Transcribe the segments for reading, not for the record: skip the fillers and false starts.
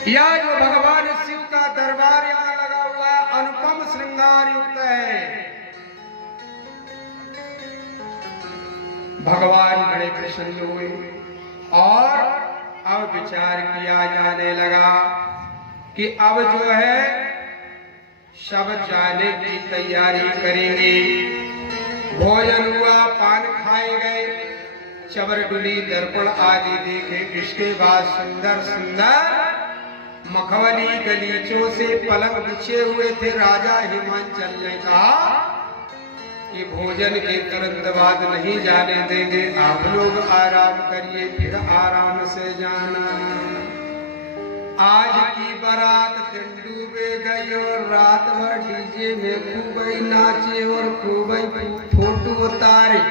यह जो भगवान शिव का दरबार यहाँ लगा हुआ है अनुपम श्रृंगार युक्त है। भगवान बड़े प्रसन्न हुए और अब विचार किया जाने लगा कि अब जो है सब जाने की तैयारी करेंगे। भोजन हुआ, पान खाए गए, चवर डुली दर्पण आदि देखे। इसके बाद सुंदर सुंदर मखमली गलीचों से पलंग बिछे हुए थे। राजा हिमांचल ने कहा कि भोजन के तुरंत बाद नहीं जाने देंगे, आप लोग आराम करिए, फिर आराम से जाना। आज की बारात दिन डूबे गई और रात भर डीजे में खूब नाचे और खूब फोटो उतारे।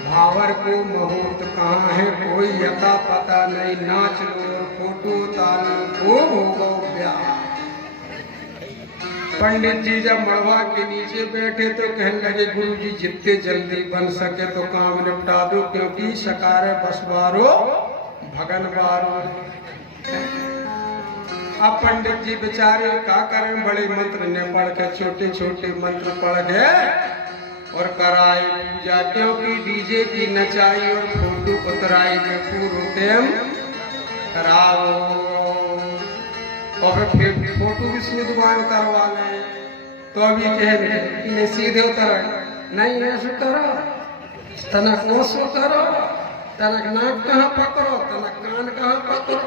भावर को मुहूर्त कहाँ है कोई यथा पता नहीं, नाच लो और फोटो उतार लो, खूब होगा ब्याह। पंडित जी जब मड़वा के नीचे बैठे तो कहने लगे गुरु जी जितने जल्दी बन सके तो काम निपटा दो, क्योंकि सकारे बसवारो भगन बारो। अब पंडित जी बेचारे क्या करें, बड़े मंत्र ने पढ़ के छोटे छोटे मंत्र पढ़ गए और कराई पूजा, क्योंकि डीजे की नचाई और फोटो उतराई में पूर्व टाइम कराओ। और फिर फोटो भी सुधवान करवा लें तो अभी कह रहे कि नहीं सीधे उतर नहीं ऐसे करो, तनक नोसो करो, तनक नाक कहाँ पकड़ो, तनक कान कहाँ पकड़ो,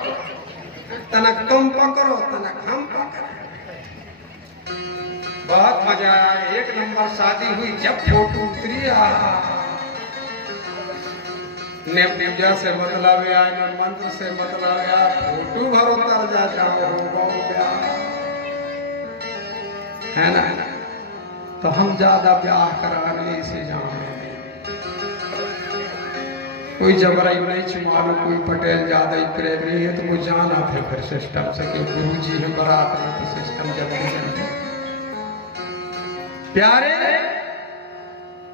तनक तुम पकड़ो, तनक हम पकड़ो। बहुत मजा आया, एक नंबर शादी हुई। जब फोटो उतरी ने पूजा से मतलब या मंत्र से मतलब या फोटो भर उतर जाता है ना। तो हम ज्यादा ब्याह कराने से जाने कोई जबराई नहीं चुमानो, कोई पटेल ज्यादा ही प्रेम नहीं है तो वो जाना फिर सिस्टम से कि गुरु जी है बारात में तो सिस्टम जब प्यारे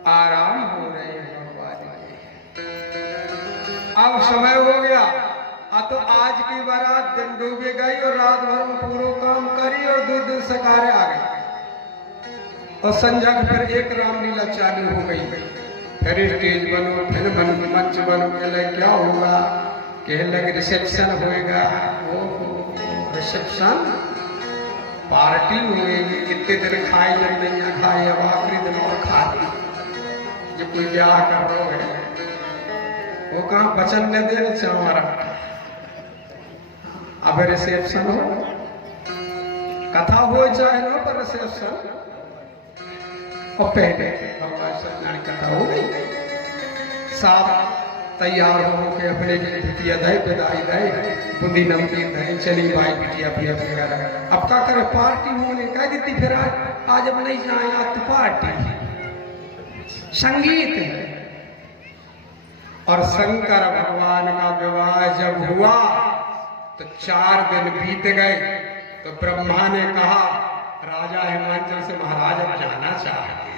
आराम हो रहे हैं। अब समय हो गया, अब तो आज की बारात दिन डूबे गई और रात भर में पूरा काम करी और 2 दिन सकारे आ गई। और संध्या फिर एक रामलीला चालू हो गई। फिर स्टेज बनो, फिर मंच बनो, क्या होगा, कहने लगे रिसेप्शन होएगा। रिसेप्शन पार्टी हुएगी, कितने दिन खाए नहीं खाए, अब आखिरी दिन और खाती। जो कोई ब्याह कर रहा है वो कहाँ वचन न देने से हमारा। अब रिसेप्शन हो, कथा हो चाहे ना, पर रिसेप्शन और पहले भगवान सत्यनारायण कथा हो गई। साथ तैयार हो के अपने बिटिया दे विदाई दे, बुद्धि नमकीन दे, चली भाई बिटिया भी वगैरह। अब क्या करे, पार्टी होने कह देती फिर आज अब नहीं जाए, आज तो पार्टी संगीत है। और शंकर भगवान का विवाह जब हुआ तो 4 दिन बीत गए। तो ब्रह्मा ने कहा राजा हिमांचल से, महाराज अब जाना चाहते।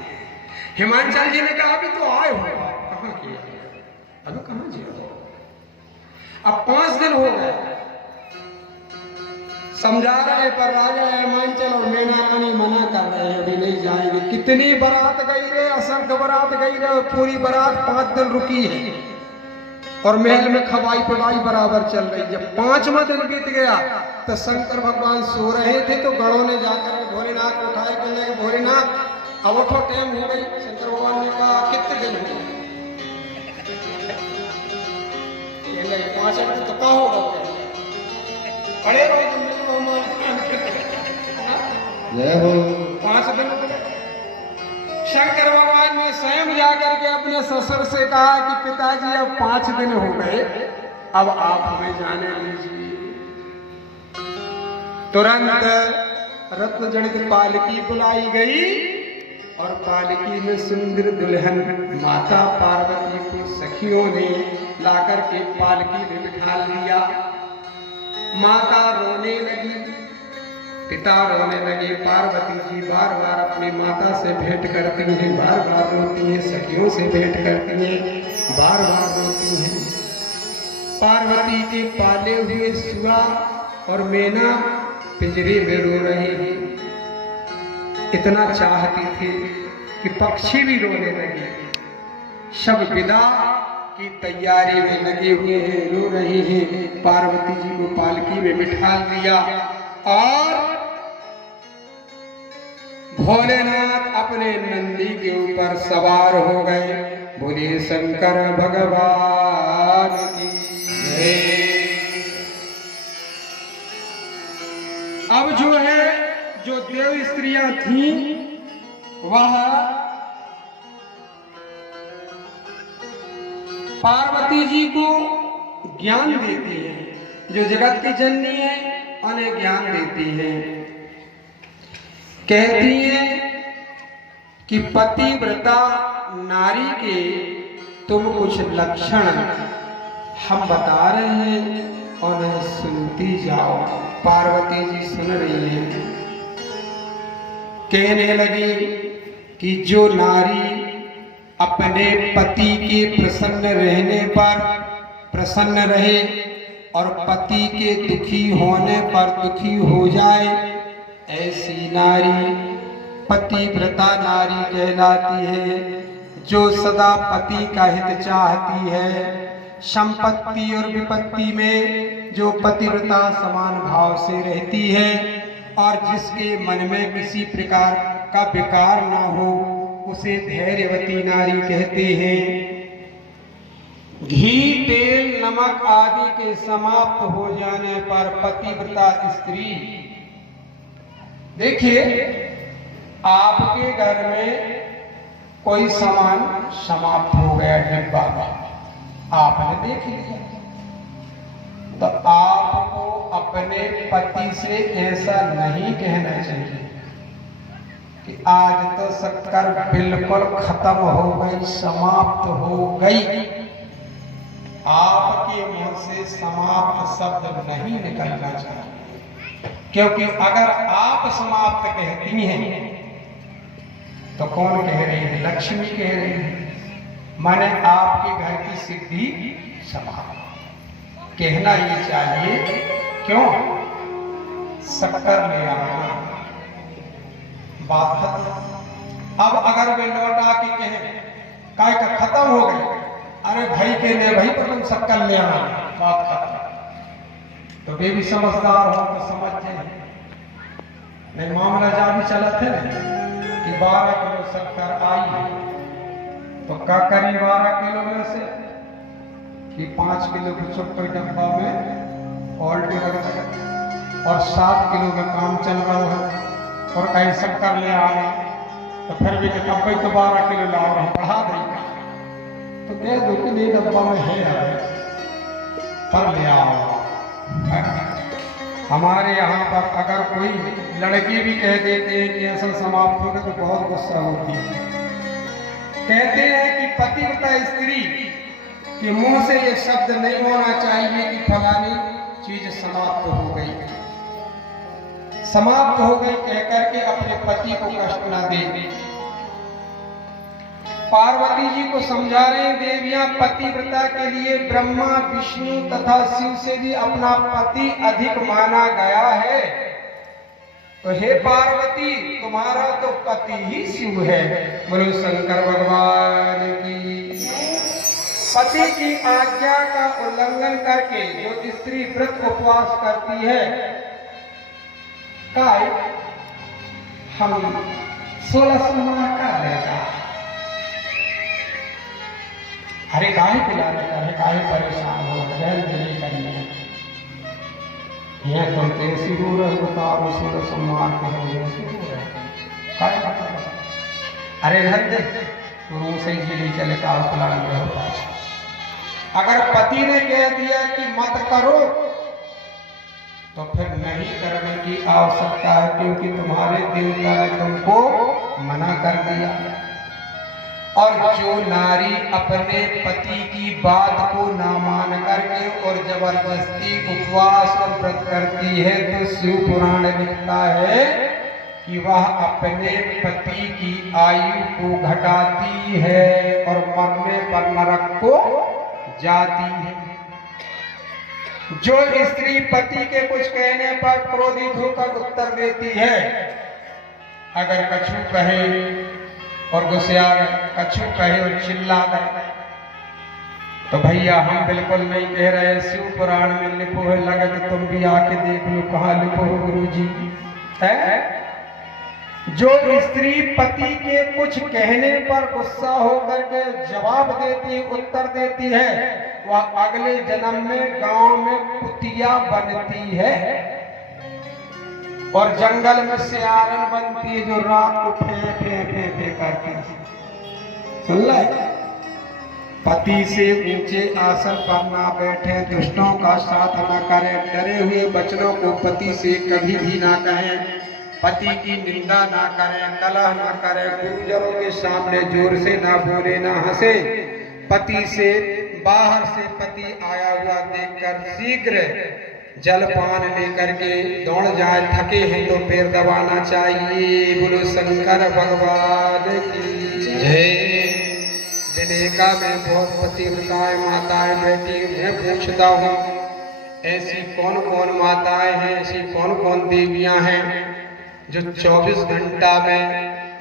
हिमांचल जी ने कहा अभी तो आए हो, कहाँ किया, अभी कहाँ जी, अब 5 दिन हो गए समझा रहे, पर राजा हिमांचल और मैना रानी मना कर रहे हैं अभी नहीं जाएंगे। कितनी बारात गई रे, असंख्य बारात गई रे, और पूरी बारात 5 दिन रुकी है और महल में खवाई पवाई बराबर चल रही। जब 5वां दिन बीत गया तो शंकर भगवान सो रहे थे तो गणों ने जाकर भोलेनाथ को उठाए, कहने लगे भोलेनाथ अब उठो, टाइम हो गई। शंकर भगवान ने कहा कितने दिन हो गए, 5 दिन तो क्या होगा, अरे जय हो 5 दिन। शंकर भगवान ने स्वयं जाकर के अपने ससुर से कहा कि पिताजी अब 5 दिन हो गए, अब आप हमें जाने दीजिए। तुरंत रत्न जड़ित पालकी बुलाई गई और पालकी में सुंदर दुल्हन माता पार्वती को सखियों ने लाकर के पालकी में बिठा लिया। माता रोने लगी, पिता रोने लगे। पार्वती जी बार बार अपनी माता से भेंट करती हैं, बार बार रोती हैं, सखियों से भेंट करती हैं, बार बार रोती हैं। पार्वती के पाले हुए सुआ और मैना पिंजरे में रो रही है। इतना चाहती थी कि पक्षी भी रोने लगे। सब विदा की तैयारी में लगे हुए हैं, रो रहे हैं। पार्वती जी को पालकी में बिठा दिया और भोलेनाथ अपने नंदी के ऊपर सवार हो गए। बोले शंकर भगवान की जय। अब जो है, जो देव स्त्रियां थीं वह पार्वती जी को ज्ञान देती है। जो जगत की जननी है उन्हें ज्ञान देती है। कहती है कि पतिव्रता नारी के तुम कुछ लक्षण हम बता रहे हैं और उन्हें सुनती जाओ। पार्वती जी सुन रही है। कहने लगी कि जो नारी अपने पति के प्रसन्न रहने पर प्रसन्न रहे और पति के दुखी होने पर दुखी हो जाए, ऐसी नारी पतिव्रता नारी कहलाती है। जो सदा पति का हित चाहती है, संपत्ति और विपत्ति में जो पतिव्रता समान भाव से रहती है और जिसके मन में किसी प्रकार का विकार न हो, उसे धैर्यवती नारी कहते हैं। घी तेल नमक आदि के समाप्त हो जाने पर पतिव्रता स्त्री, देखिए आपके घर में कोई सामान समाप्त हो गया डिब्बा में, आपने देख लिया, तो आपको अपने पति से ऐसा नहीं कहना चाहिए कि आज तो शक्कर बिल्कुल खत्म हो गई, समाप्त हो गई। आपके मुंह से समाप्त शब्द नहीं निकलना चाहिए, क्योंकि अगर आप समाप्त कहती हैं तो कौन कह रही है? लक्ष्मी कह रही है। माने आपके घर की सिद्धि समाप्त कहना ये चाहिए। क्यों? शक्कर ले आना बात खत्म। अब अगर वे लौटा के कहे काय का खत्म हो गई, अरे भाई के लिए भाई पर तुम शक्कर ले आना, बात खत्म। तो वे भी समझदार हो तो समझ जाए। नहीं मामला जा भी चला थे कि 12 किलो शक्कर आई, तो क्या करी 12 किलो में से कि 5 किलो के छोटे डब्बा में ऑल्टी लग गया और 7 किलो का काम चल रहा है और कहीं शक्कर ले आ रहे, तो फिर भी कहता भाई तो 12 किलो ला रहा हूँ, बढ़ा देगा। तो कह दो कि ये डब्बा में है पर ले आओ। हमारे यहाँ पर अगर कोई लड़की भी कह देते हैं कि ऐसा समाप्त होगा तो बहुत गुस्सा होती है। कहते हैं कि पतिव्रता स्त्री के मुंह से ये शब्द नहीं होना चाहिए कि फलानी चीज समाप्त हो गई, समाप्त हो गई कहकर के अपने पति को कष्ट न दे। पार्वती जी को समझा रहे देवियां, पतिव्रता के लिए ब्रह्मा विष्णु तथा शिव से भी अपना पति अधिक माना गया है। तो हे पार्वती, तुम्हारा तो पति ही शिव है। बोलो शंकर भगवान की। पति की आज्ञा का उल्लंघन करके जो स्त्री व्रत उपवास करती है, काय हम 16 सोमवार कर लेगा, अरे काहे पिला रहे, अरे काहे परेशान हो रहे, नहीं करनी है ये तुम तेजी हो रहे बताओ, 16 सोमवार के हो रहे काहे मतलब, अरे घर दे गुरु से ही चले का प्लान में होता है। अगर पति ने कह दिया कि मत करो तो फिर नहीं करने की आवश्यकता है, क्योंकि तुम्हारे देवता ने तुमको मना कर दिया। और जो नारी अपने पति की बात को ना मान करके और जबरदस्ती उपवास और व्रत करती है, तो शिव पुराण लिखता है कि वह अपने पति की आयु को घटाती है और मरने पर नरक को जाती है। जो स्त्री पति के कुछ कहने पर क्रोधित होकर उत्तर देती है, अगर कछु कहे और गुस्सा कछु कहे और चिल्ला दे, तो भैया हम बिल्कुल नहीं कह रहे, शिव पुराण में लिखो है, लगे तो तुम भी आके देख लो कहाँ लिखो हो गुरुजी है। जो स्त्री पति के कुछ कहने पर गुस्सा होकर के जवाब देती, उत्तर देती है, वह अगले जन्म में गांव में कुतिया बनती है और जंगल में सियारन बनती है, जो रात को फे फे फे फे करती है। सुन ले, पति से ऊंचे आसन पर ना बैठे, दुष्टों का साथ न करें, डरे हुए वचनों को पति से कभी भी ना कहें, पति की निंदा ना करें, कलह ना करें, गुरुजनों के सामने जोर से ना बोले, ना हंसे, पति से बाहर से पति आया हुआ देखकर शीघ्र जलपान लेकर के दौड़ जाए, थके हैं तो पैर दबाना चाहिए। बोलो शंकर भगवान की जय। विनेका में बहुत पतिव्रताएं माताएं बैठी, मैं पूछता हूँ ऐसी कौन कौन माताएं हैं, ऐसी कौन कौन देवियां हैं जो 24 घंटा में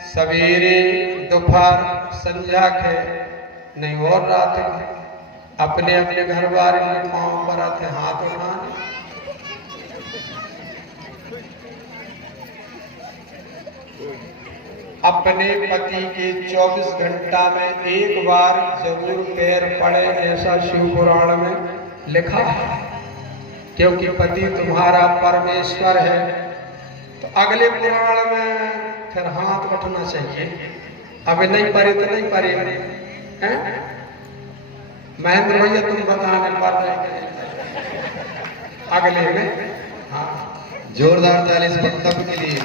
सवेरे दोपहर संध्या के नहीं और रात अपने अपने घर बार के पांव पर आते हाथ उठाने। अपने पति के 24 घंटा में एक बार जरूर पैर पड़े, ऐसा शिव पुराण में लिखा है। क्योंकि पति तुम्हारा परमेश्वर है, तो अगले पुराण में फिर हाथ उठना चाहिए। अब नहीं परे तो नहीं परे हैं? महेंद्र भैया तुम बताने पर अगले में। हाँ, जोरदार ताली इस वक्तव्य के लिए।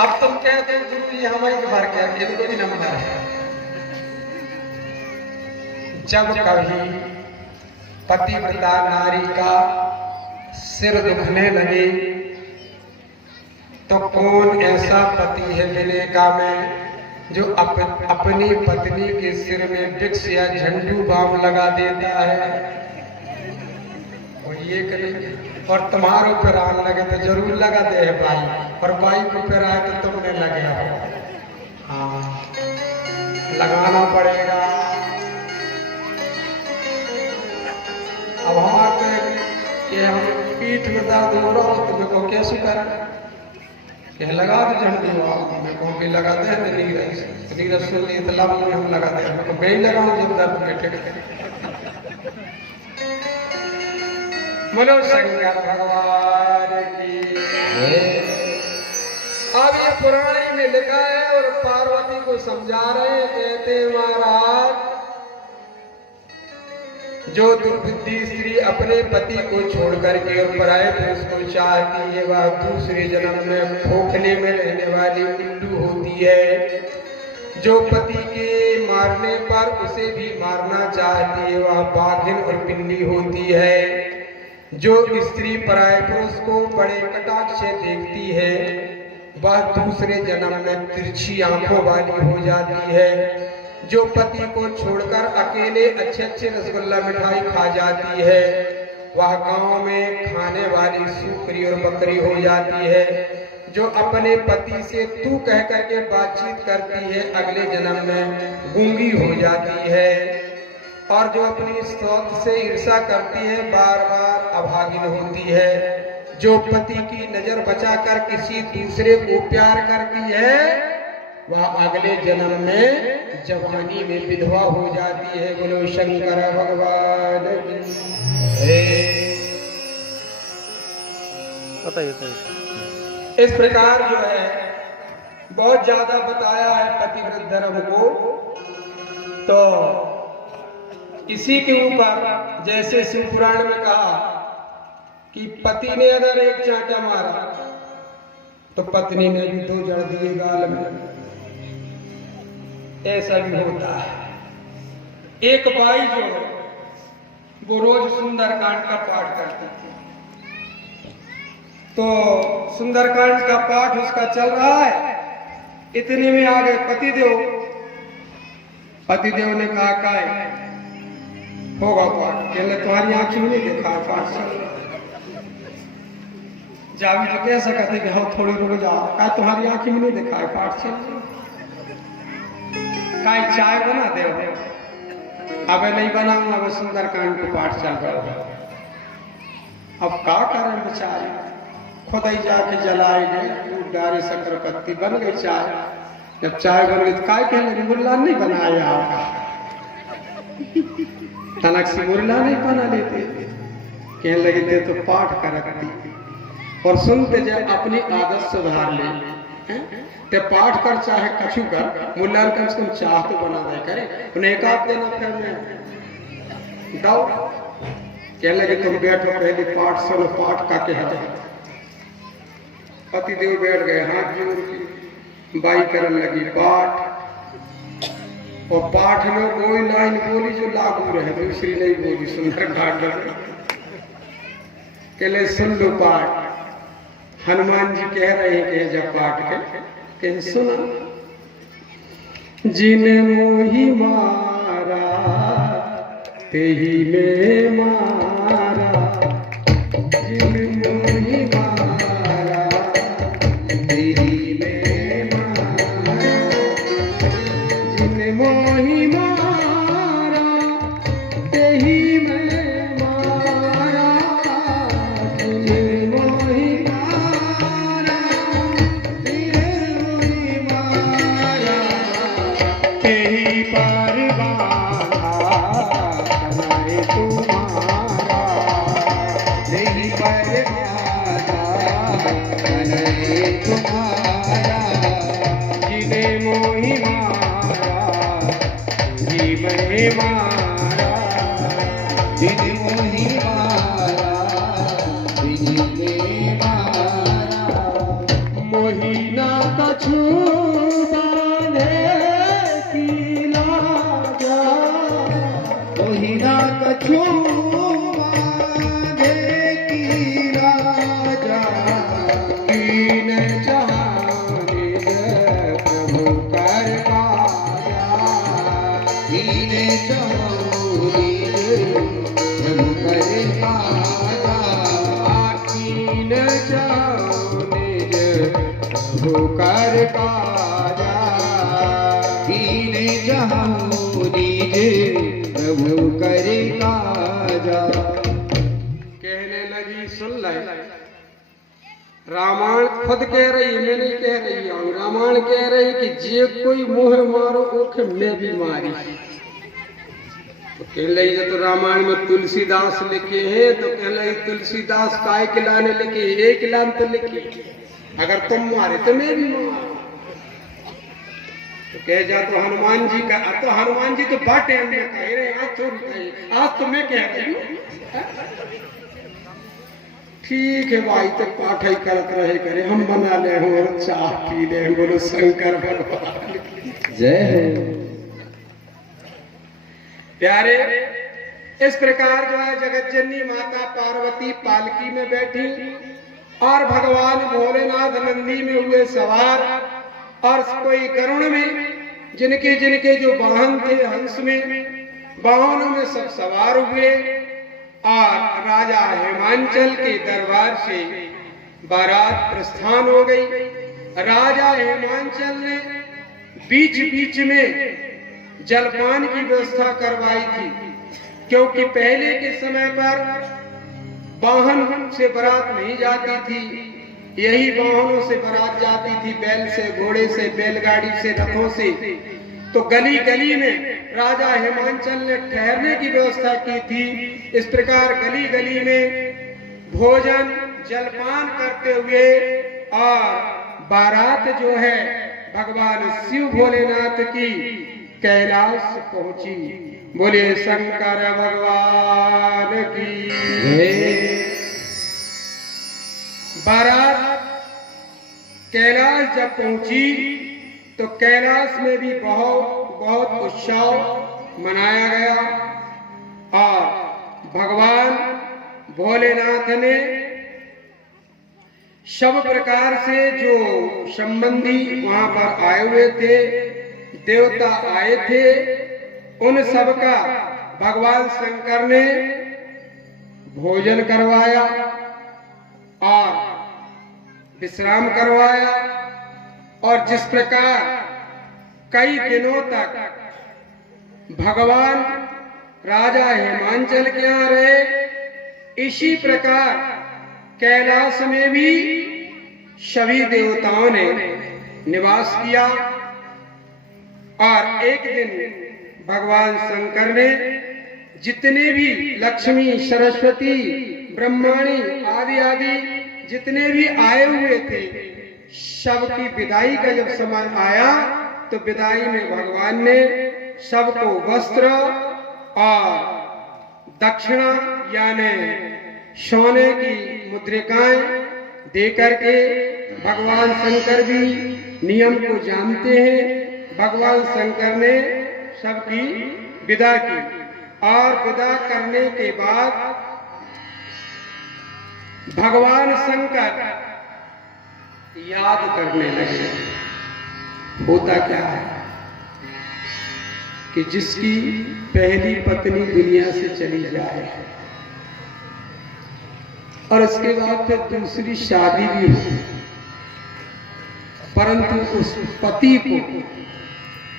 अब तुम कहते हो गुरु जी हमारे भर के इनको भी नंबर है। जब कभी पतिव्रता नारी का सिर दुखने लगे, तो कौन ऐसा पति है विनेका में जो अपनी पत्नी के सिर में विक्स या झंडू बाम लगा देता है? और ये करें और तुम्हारे ऊपर आने लगे तो जरूर लगा दे है भाई, और भाई को ऊपर आए तो तुमने लगे हो। हाँ, लगाना पड़ेगा। अब हमारे कि हम पीठ में दर्द हो रहा हो तो मेरे को कैसे करें? कह लगा दो झंडू बाम, मेरे को भी लगा दे नीरज सुन ली तो में हम लगा दे, मेरे को मैं ही लगाऊं जब दर्द बैठे। बोलो शंकर भगवान की। अब ये पुराण में लिखा है और पार्वती को समझा रहे हैं, कहते महाराज जो दुर्बुद्धि स्त्री अपने पति को छोड़ करके और पराये पुरुष को चाहती है, वह दूसरे जन्म में खोखले में रहने वाली उल्लू होती है। जो पति के मारने पर उसे भी मारना चाहती है, वह बाघिन और पिल्ली होती है। जो स्त्री पराये पुरुष को बड़े कटाक्ष से देखती है, वह दूसरे जन्म में तिरछी आंखों वाली हो जाती है। जो पति को छोड़कर अकेले अच्छे अच्छे रसगुल्ला मिठाई खा जाती है, वह गांव में खाने वाली सूकरी और बकरी हो जाती है। जो अपने पति से तू कह करके बातचीत करती है, अगले जन्म में गूंगी हो जाती है। और जो अपनी स्वार्थ से ईर्ष्या करती है, बार बार अभागिन होती है। जो पति की नजर बचाकर किसी दूसरे को प्यार करती है, वह अगले जन्म में जवानी में विधवा हो जाती है। बोलो शंकर भगवान इस प्रकार जो है बहुत ज्यादा बताया है पतिव्रत धर्म को। तो इसी के ऊपर जैसे शिव पुराण में कहा कि पति ने अगर एक चांटा मारा तो पत्नी ने भी 2 जड़ दिए गाल में, ऐसा भी होता है। एक बाई जो वो रोज सुंदरकांड का पाठ करती थी, तो सुंदरकांड का पाठ उसका चल रहा है, इतने में आ गए पतिदेव। पतिदेव ने कहा काय होगा पाठ, कहले तुम्हारी आंखी में नहीं देखा है पाठ चल रहा। जावी तो कह सकते कि हाँ थोड़ी रुक जाओ, का तुम्हारी आंखी में नहीं देखा है पाठ चल रहा। का चाय बना दे, अब नहीं बनाऊंगा, अब सुंदरकांड को पाठ चल रहा है। अब का करें बेचारे, खुद ही जाके जलाई गए, दूध डारे शक्कर पत्ती बन गई चाय। जब चाय बन गई तो काय कहने लगे मुरला नहीं बनाया आपका, तनक से मुरला नहीं बना लेते। कहने लगे थे तो पाठ करती और सुनते जाए, अपनी आदत सुधार ले, ते पाठ कर चाहे कछु कर, मुल्ला कम से कम चाह तो बना दे करे, उन्हें एक आध देना फिर मैं दाओ। कहने लगे तुम बैठो पहले पाठ सुनो, पाठ का कहते हैं। पतिदेव बैठ गए, हाथ जोड़ के बाई करने लगी पाठ, और पाठ में कोई लाइन बोली जो लागू रहे, दूसरी नहीं बोली। सुंदरकांड कहले सुन लो पाठ, हनुमान जी कह रहे हैं कि जब पाठ के सुना। जिन मोही मारा तेही में मारा, जिन मोही मारा तेही में मारा, जिन मोही मारा तेही में मारा, जिन मोही मारा तेही मारा, तेही पर बांधा कनाए तुम्हारा, तेही पर बांधा कनाए तुम्हारा, जिने मोही मारा जीवन मारा, जिन मोही मारा जिने मारा, मोहिना कछु बांधे की लाजा, मोहिना कछु बांधे की राजा, कीन जहानी प्रभु कर काजा, दीने चमोरी प्रभु कर काजा, कीन जहानी प्रभु कर काजा, दीने चमोरी प्रभु कर काजा। कहने लगी सुन ले, रामायण खुद कह रही है, मैं नहीं कह रही हूँ। रामायण कह रही कि जे कोई मुँह मारो ओख मैं भी मारी। तो कह लगी जो तो रामायण में तुलसीदास लिखे हैं, तो कह लगी तुलसीदास काय के लाने लिखे, एक लान तो लिखे, अगर तुम मारे तो मैं भी मारू। तो कह जा तो हनुमान जी का, तो हनुमान जी तो बाटे हमने कह रहे आज तो मैं कह रही हूँ। ठीक है भाई, तो पाठ ही करत रहे करे, हम बना ले हो और चाह पी ले, बोलो शंकर भगवान जय हो। प्यारे, इस प्रकार जो है जगत जननी माता पार्वती पालकी में बैठी और भगवान भोलेनाथ नंदी में हुए सवार, और कोई गरुड़ में, जिनके जिनके जो वाहन थे हंस में, वाहनों में सब सवार हुए, और राजा हिमांचल के दरबार से बारात प्रस्थान हो गई। राजा हिमांचल ने बीच बीच में जलपान की व्यवस्था करवाई थी, क्योंकि पहले के समय पर वाहन से बारात नहीं जाती थी, यही वाहनों से बारात जाती थी, बैल से, घोड़े से, बैलगाड़ी से, रथों से। तो गली गली में राजा हिमांचल ने ठहरने की व्यवस्था की थी। इस प्रकार गली गली में भोजन जलपान करते हुए और बारात जो है भगवान शिव भोलेनाथ की कैलाश पहुंची। बोले शंकर भगवान की बारात कैलाश जब पहुंची तो कैलाश में भी बहुत उत्सव मनाया गया, और भगवान भोलेनाथ ने सब प्रकार से जो संबंधी वहां पर आए हुए थे, देवता आए थे, उन सब का भगवान शंकर ने भोजन करवाया और विश्राम करवाया, और जिस प्रकार कई दिनों तक भगवान राजा हिमांचल के यहाँ रहे, इसी प्रकार कैलाश में भी सभी देवताओं ने निवास किया। और एक दिन भगवान शंकर ने जितने भी लक्ष्मी, सरस्वती, ब्रह्माणी आदि आदि जितने भी आए हुए थे, सबकी विदाई का जब समय आया तो विदाई में भगवान ने सबको वस्त्र और दक्षिणा यानी सोने की मुद्रिकाएं दे करके, भगवान शंकर भी नियम को जानते हैं, भगवान शंकर ने सबकी विदा की। और विदा करने के बाद भगवान शंकर याद करने लगे, होता क्या है कि जिसकी पहली पत्नी दुनिया से चली जाए और उसके बाद फिर दूसरी शादी भी हो, परंतु उस पति को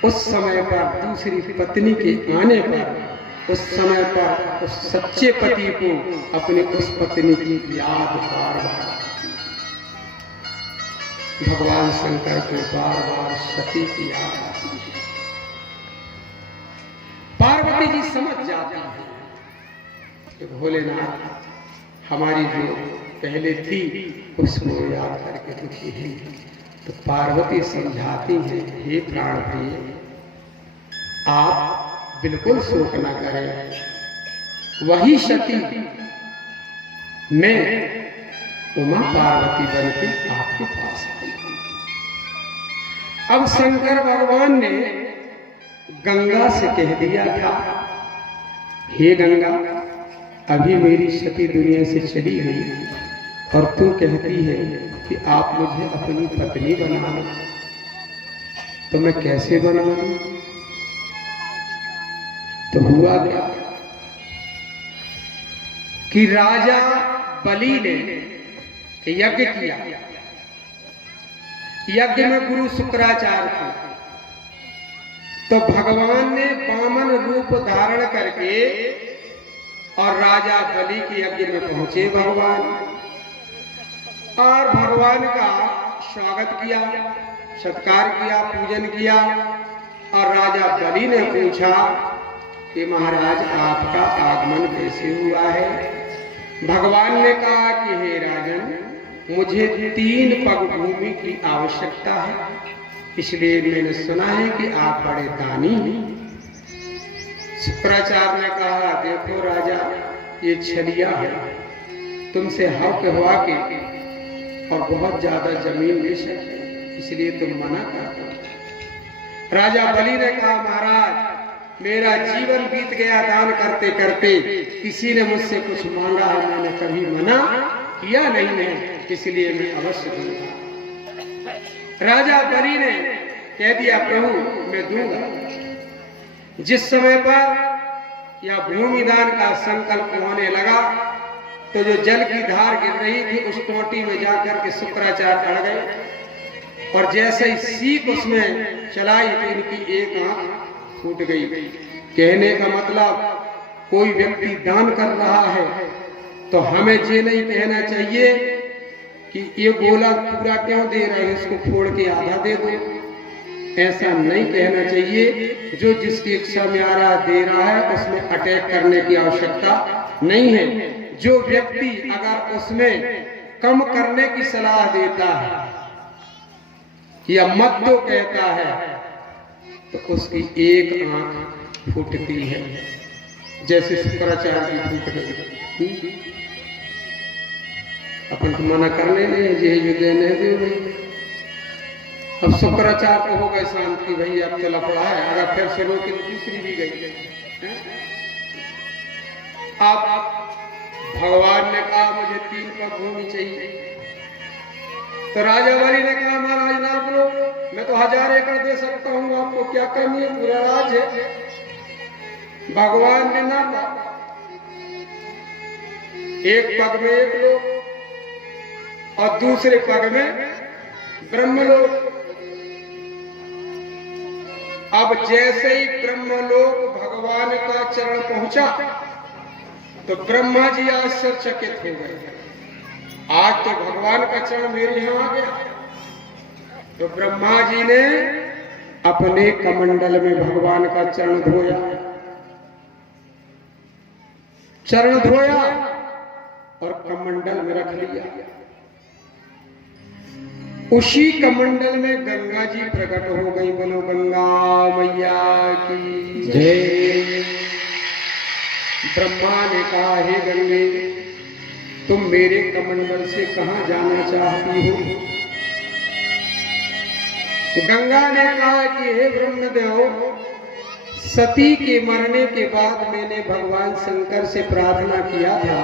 उस समय पर दूसरी पत्नी के आने पर, उस समय पर उस सच्चे पति को अपने उस पत्नी की याद बार बार, भगवान शंकर को बार बार सती की याद आती है। पार्वती जी समझ जाती है कि भोलेनाथ हमारी जो पहले थी उसको याद करके दुखी है। तो पार्वती समझाती है, हे प्राण प्रिय, आप बिल्कुल शोक न करें, वही सती मैं उमा पार्वती बनकर आपके पास आई। अब शंकर भगवान ने गंगा से कह दिया था, हे गंगा, अभी मेरी सती दुनिया से चली गई और तू कहती है कि आप मुझे अपनी पत्नी बना लो, तो मैं कैसे बना लूं? तो हुआ क्या कि राजा बलि ने यज्ञ किया। यज्ञ में गुरु शुक्राचार्य थे, तो भगवान ने वामन रूप धारण करके और राजा बलि के यज्ञ में पहुंचे भगवान, और भगवान का स्वागत किया, सत्कार किया, पूजन किया। और राजा बलि ने पूछा कि महाराज आपका आगमन कैसे हुआ है? भगवान ने कहा कि हे राजन, मुझे 3 पग भूमि की आवश्यकता है, इसलिए मैंने सुना है कि आप बड़े दानी हैं। शुक्राचार्य ने कहा, देखो राजा, ये छलिया है, तुमसे हक हुआ के और बहुत ज्यादा जमीन ले सकते, इसलिए तुम मना करते हो। राजा बलि ने कहा, महाराज, मेरा जीवन बीत गया दान करते करते, किसी ने मुझसे कुछ मांगा है, मैंने कभी मना किया नहीं है, इसलिए मैं अवश्य दूंगा। राजा बलि ने कह दिया, प्रभु मैं दूंगा। जिस समय पर यह भूमि दान का संकल्प होने लगा तो जो जल की धार गिर रही थी उस टोटी में जाकर के शुक्राचार्य अड़ गए, और जैसे ही सीख उसमें चलाई तो इनकी एक आंख फूट गई। कहने का मतलब, कोई व्यक्ति दान कर रहा है तो हमें ये नहीं कहना चाहिए कि ये गोला पूरा क्यों दे रहे हैं, इसको फोड़ के आधा दे दो, ऐसा नहीं कहना चाहिए। जो जिसकी इच्छा में आ रहा दे रहा है, उसमें अटैक करने की आवश्यकता नहीं है। जो व्यक्ति अगर उसमें कम करने की सलाह देता है या मत दो कहता है तो उसकी एक आंख फूटती है, जैसे शुक्राचार्य की फूट गई। अपन तो मना करने नहीं, जो देने दे। अब शुक्राचार्य को हो गए शांति, भाई अब चला पड़ा है, अगर फिर से रोके दूसरी भी गई। आप भगवान ने कहा मुझे 3 पग भूमि चाहिए, तो राजा बलि ने कहा, महाराज नाप लो, मैं तो 1000 एकड़ दे सकता हूँ, आपको क्या कमी है, पूरा राज है। भगवान ने नापा, एक पग में एक लोक और दूसरे पग में ब्रह्मलोक। अब जैसे ही ब्रह्मलोक भगवान का चरण पहुंचा तो ब्रह्मा जी आश्चर्यचकित हो गए, आज तो भगवान का चरण मेरे यहां आ गया। तो ब्रह्मा जी ने अपने कमंडल में भगवान का चरण धोया, चरण धोया और कमंडल में रख लिया। उसी कमंडल में गंगा जी प्रकट हो गई। बोलो गंगा मैया की जय। ब्रह्मा ने कहा, हे गंगे, तुम मेरे कमंडल से कहां जाना चाहती हो? गंगा ने कहा कि हे ब्रह्मदेव, सती के मरने के बाद मैंने भगवान शंकर से प्रार्थना किया था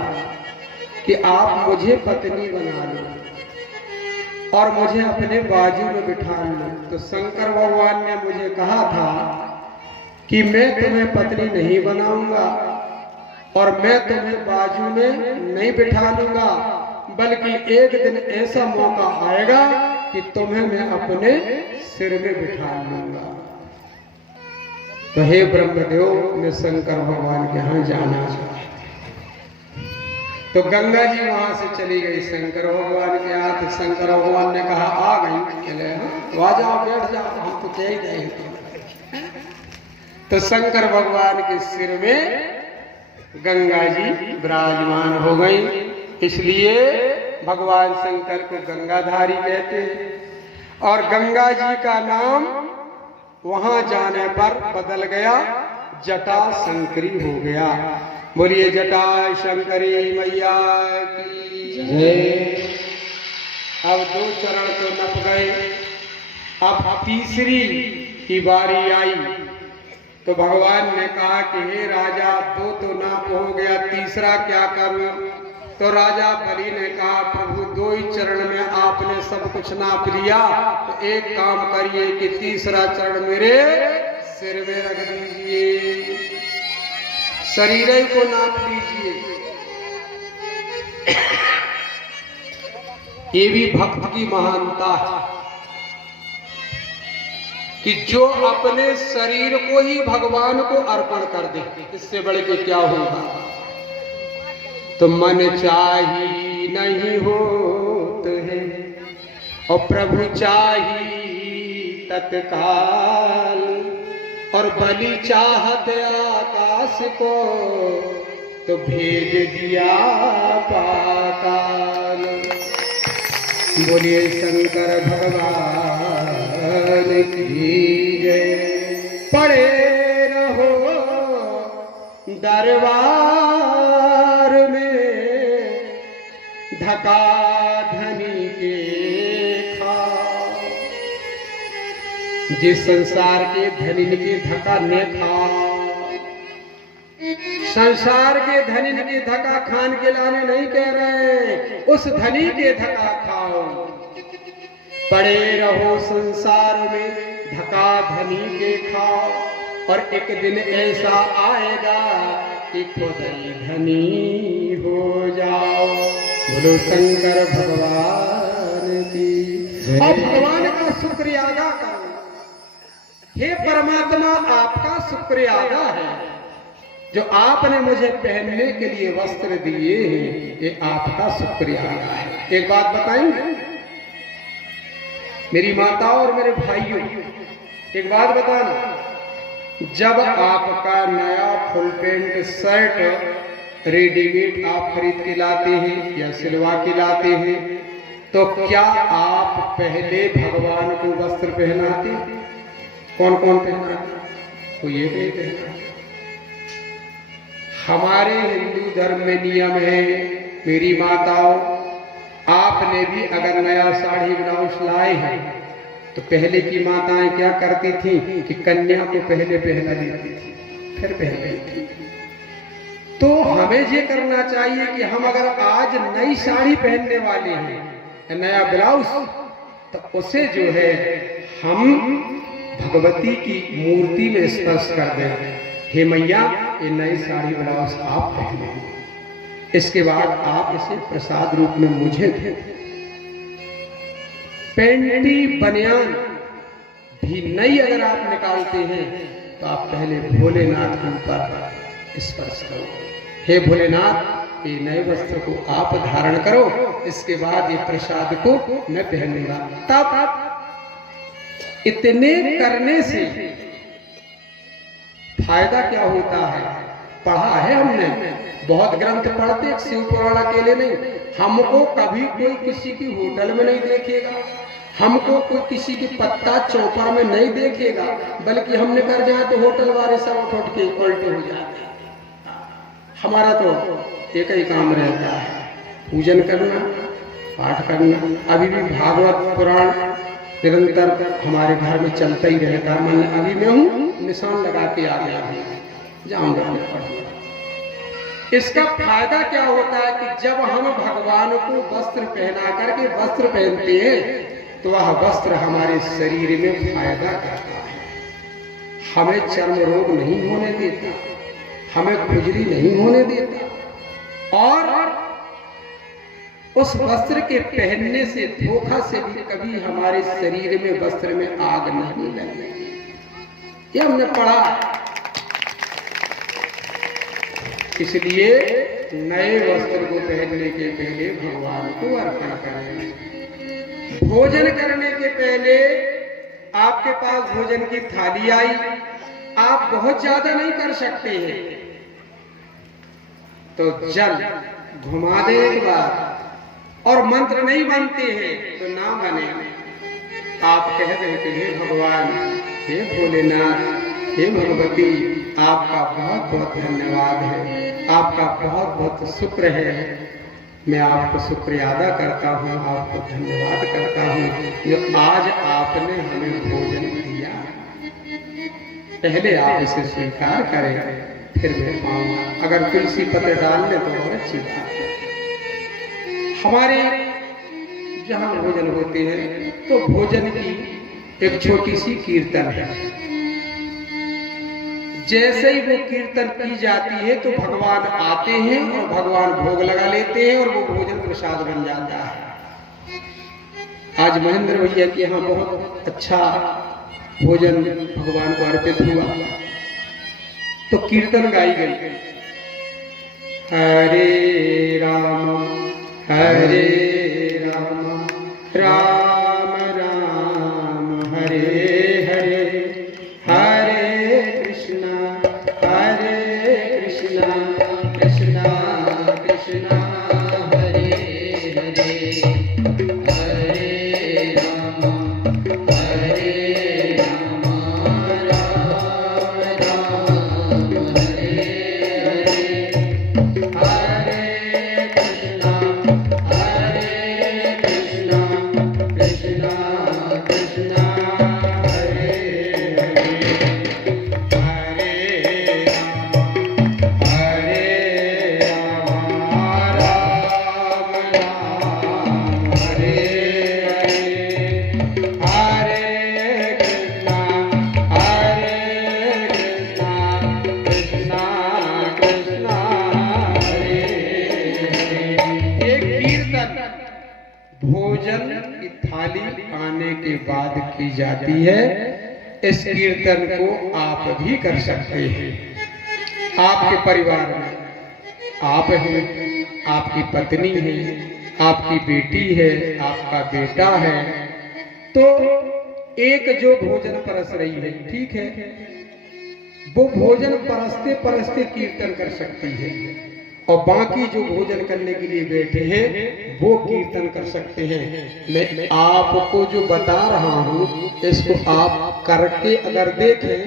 कि आप मुझे पत्नी बना लो और मुझे अपने बाजू में बिठा लो। तो शंकर भगवान ने मुझे कहा था कि मैं तुम्हें पत्नी नहीं बनाऊंगा और मैं तुम्हें बाजू में नहीं बिठा लूंगा, बल्कि एक दिन ऐसा मौका आएगा कि तुम्हें मैं अपने सिर में बिठा लूंगा। तो हे ब्रह्मदेव, मैं शंकर भगवान के यहाँ जाना चाहता। तो गंगा जी वहां से चली गई शंकर भगवान के हाथ। शंकर भगवान ने कहा, आ गई? तो आ जाओ, बैठ जाओ, हम तो कह ही गए। तो शंकर भगवान के सिर में गंगा जी विराजमान हो गई, इसलिए भगवान शंकर को गंगाधारी कहते हैं। और गंगा जी का नाम वहां जाने पर बदल गया, जटा शंकरी हो गया। बोलिए जटा शंकरी मैया की जय। अब 2 चरण तो नप गए, अब तीसरी की बारी आई। तो भगवान ने कहा कि हे राजा, 2 तो नाप हो गया, तीसरा क्या करूं? तो राजा बलि ने कहा, प्रभु 2 ही चरण में आपने सब कुछ नाप लिया, तो एक काम करिए कि तीसरा चरण मेरे सिर में रख दीजिए, शरीर ही को नाप लीजिए। ये भी भक्त की महानता है कि जो अपने शरीर को ही भगवान को अर्पण कर दे, इससे बढ़ के क्या होगा? तो मन चाही नहीं होत है और प्रभु चाही तत्काल, और बलि चाहत आकाश को तो भेज दिया पाताल। बोलिए शंकर भगवान की जय। पड़े रहो दरबार में धका धनी के खाओ, जिस संसार के धनी के धका न खाओ। संसार के धनी के धका खान के लाने नहीं कह रहे, उस धनी के धका खाओ। पड़े रहो संसार में धका धनी के खाओ, और एक दिन ऐसा आएगा कि खुद ही धनी हो जाओ। बोलो शंकर भगवान की। और भगवान का शुक्रिया अदा करो। हे परमात्मा, आपका शुक्रिया अदा है जो आपने मुझे पहनने के लिए वस्त्र दिए हैं, ये आपका शुक्रिया अदा है। एक बात बताएंगे मेरी माताओं और मेरे भाइयों, एक बात बताना, जब आपका नया फुल पैंट शर्ट रेडीमेड आप खरीद के लाते हैं या सिलवा के लाते हैं, तो क्या आप पहले भगवान को वस्त्र पहनाते? कौन कौन पहनाते? कोई ये नहीं पहना। हमारे हिंदू धर्म में नियम है, मेरी माताओं, आपने भी अगर नया साड़ी ब्लाउज लाए हैं तो पहले की माताएं क्या करती थी कि कन्या को पहले पहना देती थी, फिर पहनती थी। तो हमें ये करना चाहिए कि हम अगर आज नई साड़ी पहनने वाले हैं, नया ब्लाउज, तो उसे जो है हम भगवती की मूर्ति में स्पर्श कर दें। हे मैया, ये नई साड़ी ब्लाउज आप पहने, इसके बाद आप इसे प्रसाद रूप में मुझे दें। पेंटी बनियान भी नई अगर आप निकालते हैं तो आप पहले भोलेनाथ के ऊपर स्पर्श करो, हे भोलेनाथ ये नए वस्त्र को आप धारण करो, इसके बाद ये प्रसाद को मैं पहनूंगा। तब इतने करने से फायदा क्या होता है? पढ़ा है हमने, बहुत ग्रंथ पढ़ते, शिव पुराण अकेले नहीं। हमको कभी कोई किसी की होटल में नहीं देखेगा, हमको कोई किसी की पत्ता चौपर में नहीं देखेगा, बल्कि हमने कर जाए तो होटल वाले सब उठ के उल्टे हो जाते हैं। हमारा तो एक ही काम रहता है, पूजन करना, पाठ करना। अभी भी भागवत पुराण निरंतर हमारे घर में चलता ही रहता। मैं अभी मैं हूँ, निशान लगा के आ गया हूँ, जाऊंगा पढ़ूंगा। इसका फायदा क्या होता है कि जब हम भगवान को वस्त्र पहना करके वस्त्र पहनते हैं तो वह वस्त्र हमारे शरीर में फायदा करता है, हमें चर्म रोग नहीं होने देता, हमें खुजली नहीं होने देता, और उस वस्त्र के पहनने से धोखा से भी कभी हमारे शरीर में वस्त्र में आग नहीं लगेगी। ये हमने पढ़ा। इसलिए नए वस्त्र को पहनने के पहले भगवान को अर्पण करें। भोजन करने के पहले आपके पास भोजन की थाली आई, आप बहुत ज्यादा नहीं कर सकते हैं तो जल घुमा दे एक बार, और मंत्र नहीं बनते हैं तो ना बने, आप कह दें कि हे भगवान, हे भोलेनाथ, हे भगवती, आपका बहुत बहुत धन्यवाद है, आपका बहुत बहुत शुक्र है। मैं आपको शुक्र अदा करता हूँ, आपको धन्यवाद करता हूँ जो आज आपने हमें भोजन दिया। पहले आप इसे स्वीकार करें, फिर मैं पाऊंगा। अगर तुलसी पत्र डाल ले तो और अच्छी बात है। हमारे जहाँ भोजन होते हैं तो भोजन की एक छोटी सी कीर्तन है। जैसे ही वो कीर्तन की जाती है तो भगवान आते हैं और भगवान भोग लगा लेते हैं और वो भोजन प्रसाद बन जाता है। आज महेंद्र भैया के यहाँ बहुत अच्छा भोजन भगवान को अर्पित हुआ तो कीर्तन गाई गई, हरे राम हरे राम राम राम हरे हरे, हरे कृष्णा कृष्णा कृष्णा हरे हरे, हरे राम भोजन की थाली आने के बाद की जाती है। इस कीर्तन को आप भी कर सकते हैं। आपके परिवार में आप हैं, आपकी पत्नी है, आपकी बेटी है, आपका बेटा है, तो एक जो भोजन परस रही है, ठीक है, वो भोजन परसते परसते कीर्तन कर सकती है, और बाकी जो भोजन करने के लिए बैठे हैं वो कीर्तन कर सकते हैं। मैं आपको जो बता रहा हूँ इसको आप करके अगर देखें,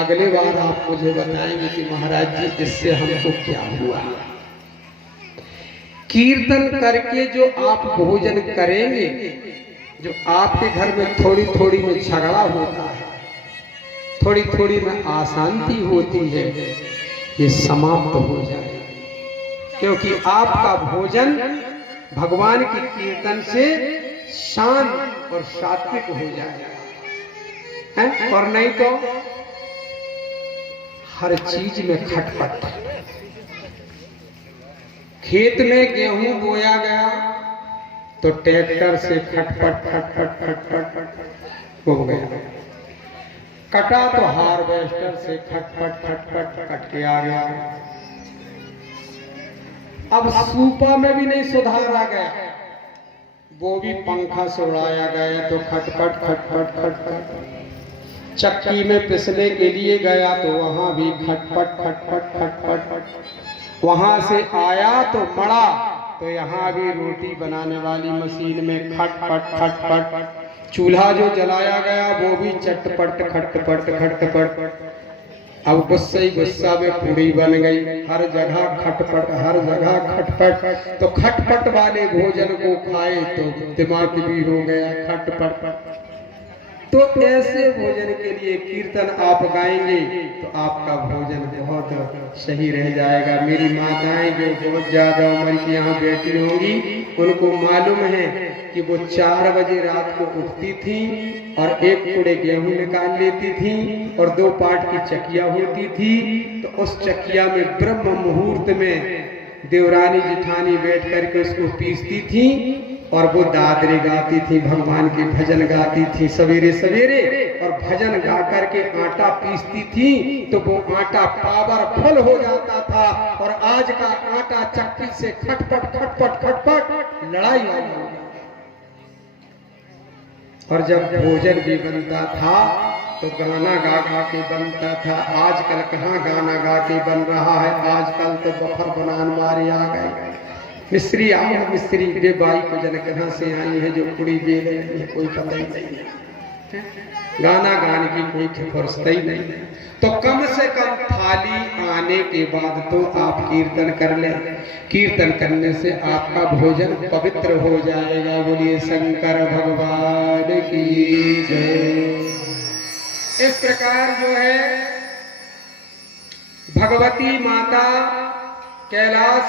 अगले बार आप मुझे बताएंगे कि महाराज जी इससे हमको क्या हुआ। कीर्तन करके जो आप भोजन करेंगे, जो आपके घर में थोड़ी थोड़ी में झगड़ा होता है, थोड़ी थोड़ी में अशांति होती है, ये समाप्त हो जाए, क्योंकि आपका भोजन भगवान की कीर्तन से शांत और सात्विक हो जाएगा, और नहीं तो हर चीज में खटपट। खेत में गेहूं बोया गया तो ट्रैक्टर से खटपट खटपट खटपट हो गया, कटा तो हार्वेस्टर से खटपट खटपट कट के आ गया। अब सूपा में भी नहीं सुधारा गया, वो भी पंखा से उड़ाया गया तो खटपट खटपट खटपट। चक्की में पिसने के लिए गया तो वहां भी खटपट खटपट खटपट। वहां से आया तो मड़ा तो यहाँ भी रोटी बनाने वाली मशीन में खटपट खटपट। चूल्हा जो जलाया गया वो भी चटपट खटपट खटपट। अब गुस्सा ही गुस्सा में पूड़ी बन गई, हर जगह खटपट हर जगह खटपट। तो खटपट वाले भोजन को खाए तो दिमाग भी हो गया खटपट। तो ऐसे भोजन के लिए कीर्तन आप गाएंगे तो आपका भोजन बहुत सही रह जाएगा। मेरी माताएं जो बहुत ज्यादा उम्र की यहाँ बैठी होंगी उनको मालूम है कि वो 4 बजे रात को उठती थी और 1 कूड़े गेहूं निकाल लेती थी और 2 पाट की चकिया होती थी। तो उस चकिया में ब्रह्म मुहूर्त में देवरानी जिठानी बैठ करके उसको पीसती थी और वो दादरे गाती थी, भगवान के भजन गाती थी सवेरे सवेरे। और भजन गा करके आटा पीसती थी तो वो आटा पावरफुल हो जाता था। और आज का आटा चक्की से खटपट खटपट खटपट लड़ाई वाला हो गया। और जब भोजन भी बनता था तो गाना गा गा के बनता था। आजकल कहाँ गाना गा के बन रहा है, आजकल तो बफर बनान मारे आ गए। मिस्त्री आओ मिस्त्री, वे बाई को जन कहाँ से आई है जो कुड़ी दे रही है, कोई पता ही नहीं है। गाना गाने की कोई फुर्सत ही नहीं। तो कम से कम थाली आने के बाद तो आप कीर्तन कर लें। कीर्तन करने से आपका भोजन पवित्र हो जाएगा। बोलिए शंकर भगवान की जय। इस प्रकार जो है भगवती माता कैलाश